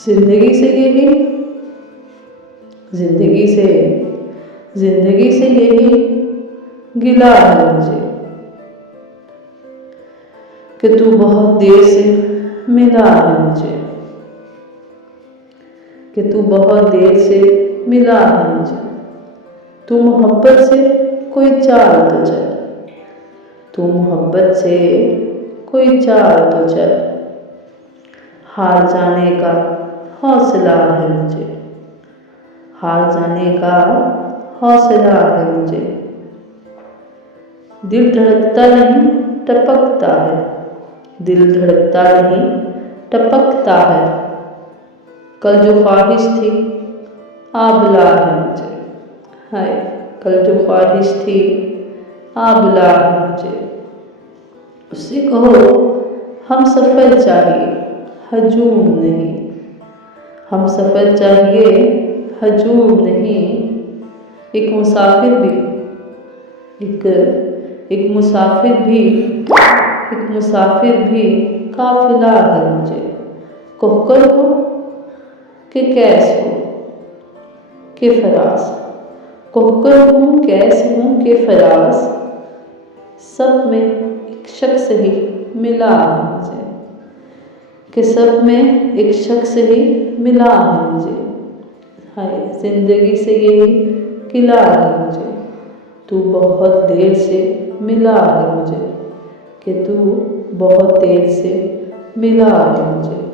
जिंदगी से यही जिंदगी से जिंदगी से यही गिला है मुझे कि तू बहुत देर से मिला है मुझे, कि तू बहुत देर से मिला है मुझे। तू मोहब्बत से कोई चाल तो चल, तू मोहब्बत से कोई चाल तो चल। हार जाने का हौसला है मुझे, हार जाने का हौसला है मुझे। दिल धड़कता नहीं टपकता है, दिल धड़कता नहीं टपकता है। कल जो ख्वाहिश थी आबला है मुझे, हाय कल जो ख्वाहिश थी आबला है मुझे। उससे कहो हम सफ़र चाहिए हजूम नहीं, हम सफ़र चाहिए हजूम नहीं। एक मुसाफिर भी एक मुसाफिर भी काफिला है मुझे। कहकर हो कि कैस हो कि फरास, कहकर हूँ कैस हूँ कि फरास। सब में एक शख्स ही मिला है मुझे, कि सब में एक शख्स ही मिला है मुझे। हाय जिंदगी से यही गिला है मुझे, तू बहुत देर से मिला है मुझे, कि तू बहुत देर से मिला है मुझे।